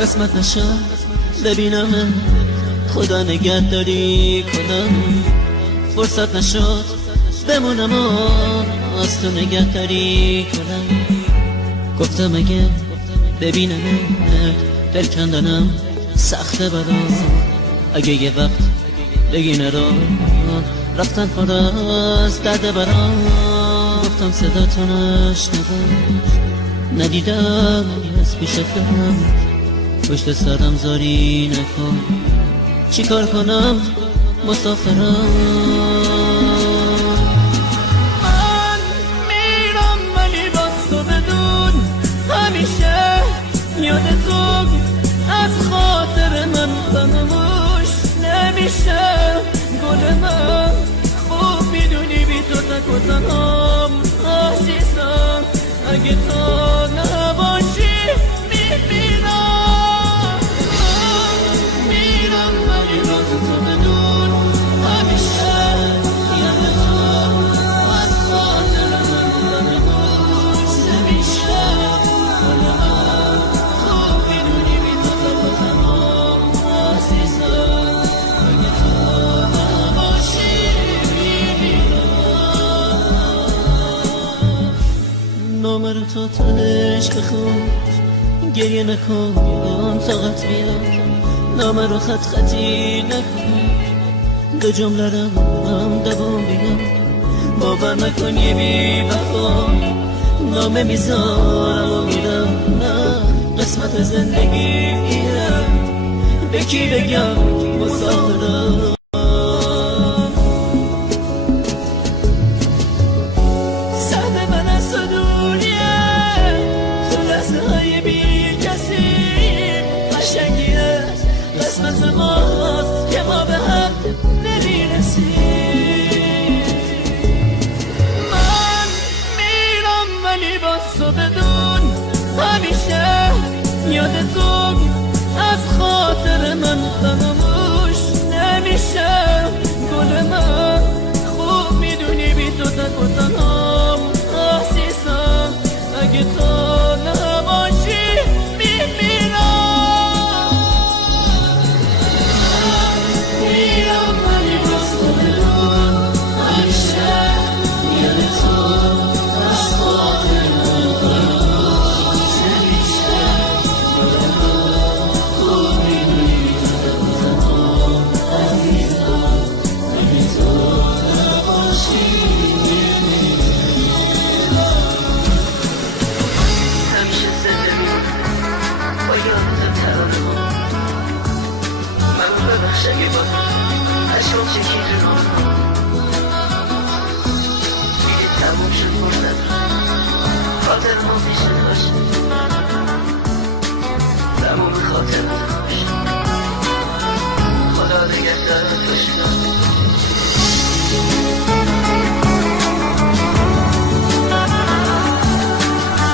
قسمت نشد ببینم خدا نگهداری کنم، فرصت نشد بمونم و از تو نگهداری کنم. گفتم اگه ببینم دل کندنم سخته برام، اگه یه وقت بگی نرام رفتن پر از درد برام. گفتم صدا تو نشنوم، ندیدم از پیشتم، پشت سرم زاری نکن، چی کار کنم مسافرم. من میرم ولی باز تو بدون همیشه یاد تو از خاطر من فراموش نمیشه. گل من خوب میدونی بی تو تک و تنهام عزیزم، اگه تو نباشی میمیرم. میرم ولی باز تو بدون همیشه یاد تو از خاطر من فراموش نمیشه. گل من خوب میدونی بی تو تک و تنهام عزیزم، اگه تو نباشی نامه رو تو تنش بخون، گریه نکن طاقت بیار، نامه رو خط خطی نکن، دو جمله رو هم دوام بیار. باور نکن یه بی وفا نامه میذارم و میرم، نه قسمت زندگیه به کی بگم مسافرم. قسمت ماست که ما به هم نمیرسیم. من میرم ولی باز تو بدون همیشه یاد تو از خاطر من فراموش نمیشه. گل من خوب میدونی بی تو تک و تنهام عزیزم، اگه تو نباشی شگه با عشق چکیده رو دیگه تموم شد فرصت، خاطر ما پیش